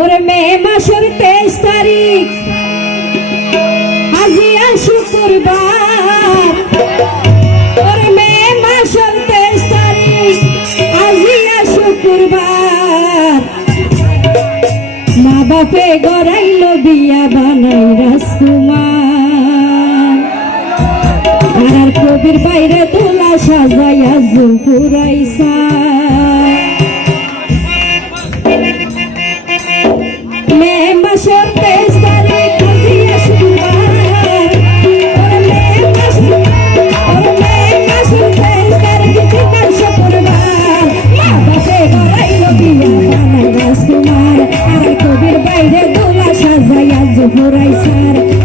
ওরে মে মাসের তেইশ তারিখ আজিয়া শুক্রবার ওরে মে মাসের তেইশ তারিখ আজিয়া শুক্রবার মা বাপে গড়াইল বিয়া বানাই রাজকুমার। আর কবির বাইরে তোলা সাজাইয়া জুপুরাইসা রে দোলা সাজাইয়া জোহরাই সার।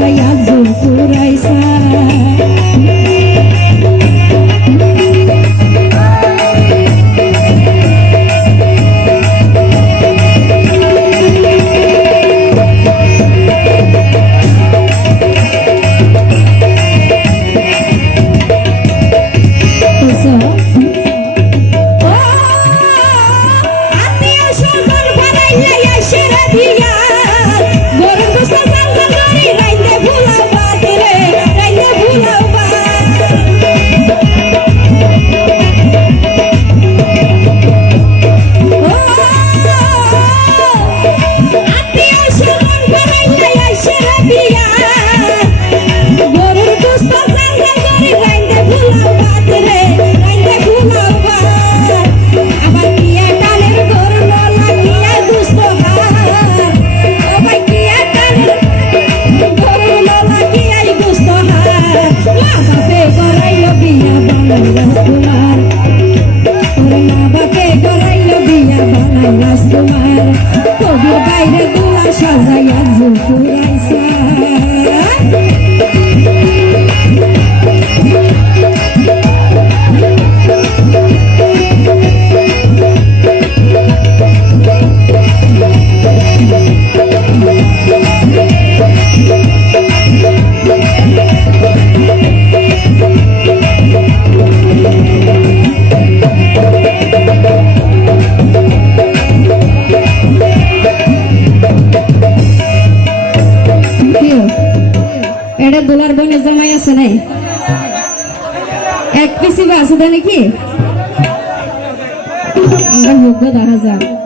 যাইয়া জোর পুরাইছা। এটা দোলার বোনের জামাই আছে নাই? এক পিসি বা আছে নাকি? দেখা যায়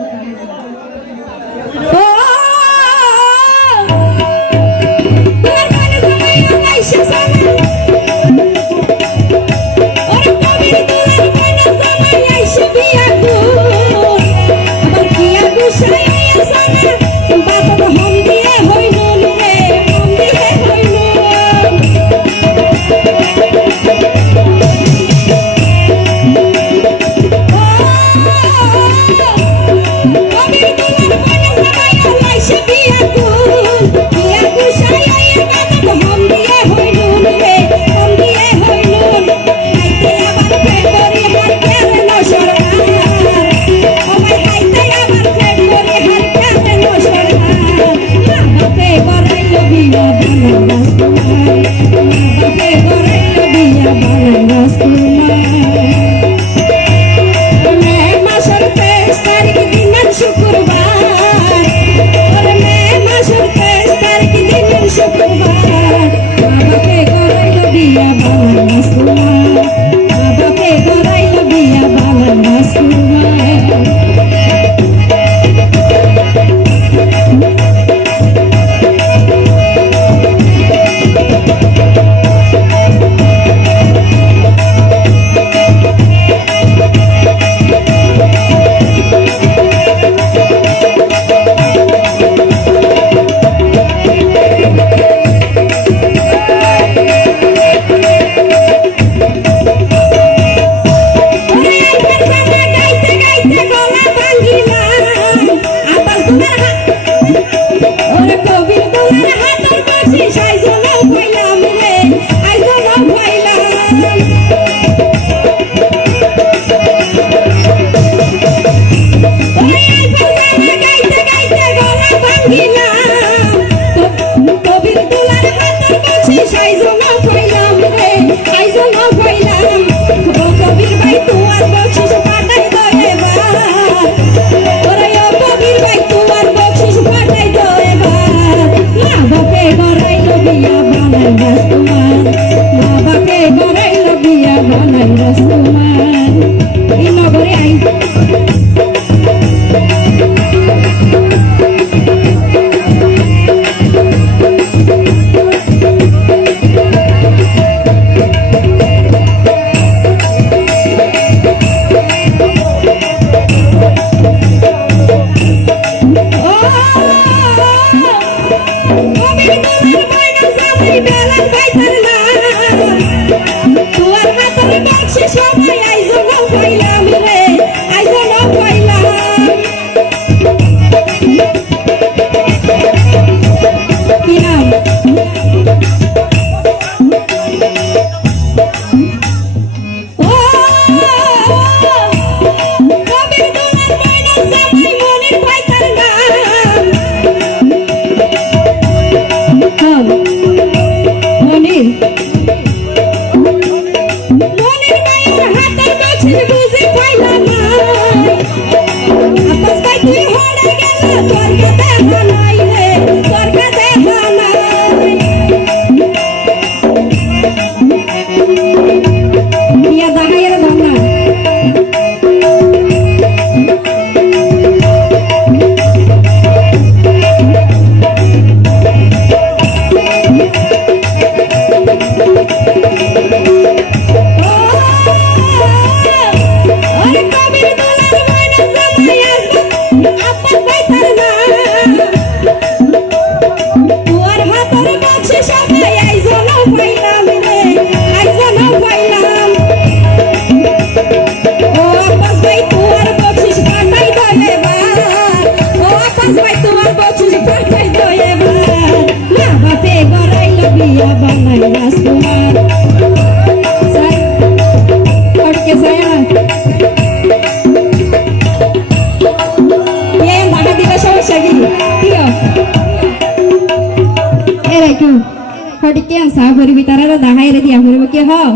মুখে হও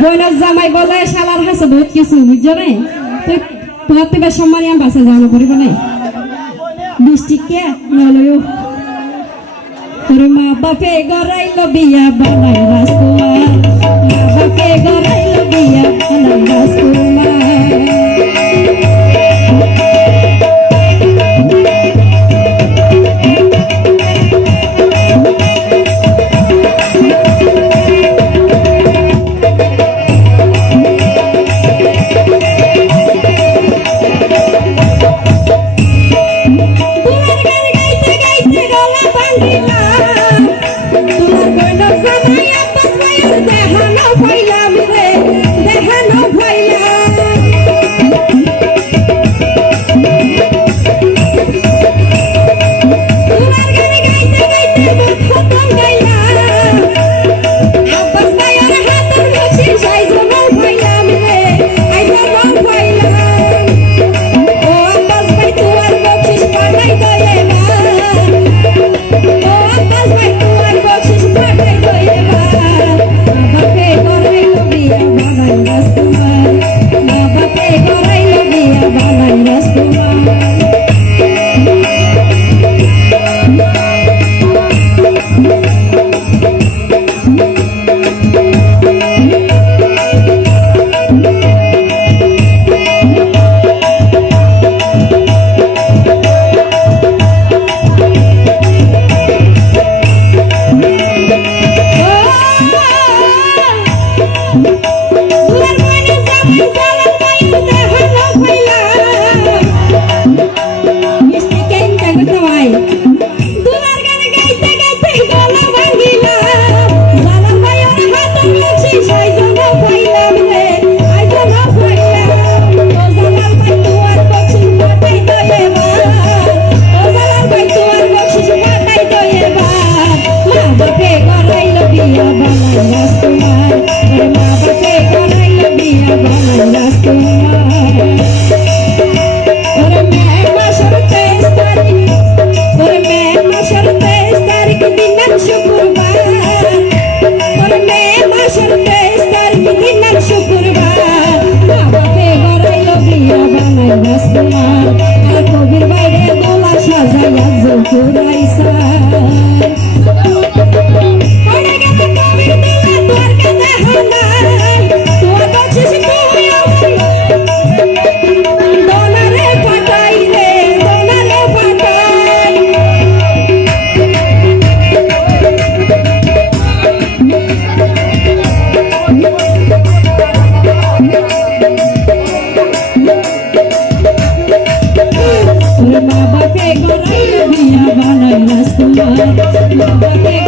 বইনার জামাই বজায় শালার হাসে বহুত কিছু, বুঝছ নাই? তোমার তো বেশ সম্মানী আমি বাসা যাওয়া পড়িব না বৃষ্টি কে মা বাপে গড়াইল বানাই মা বাপে বানাই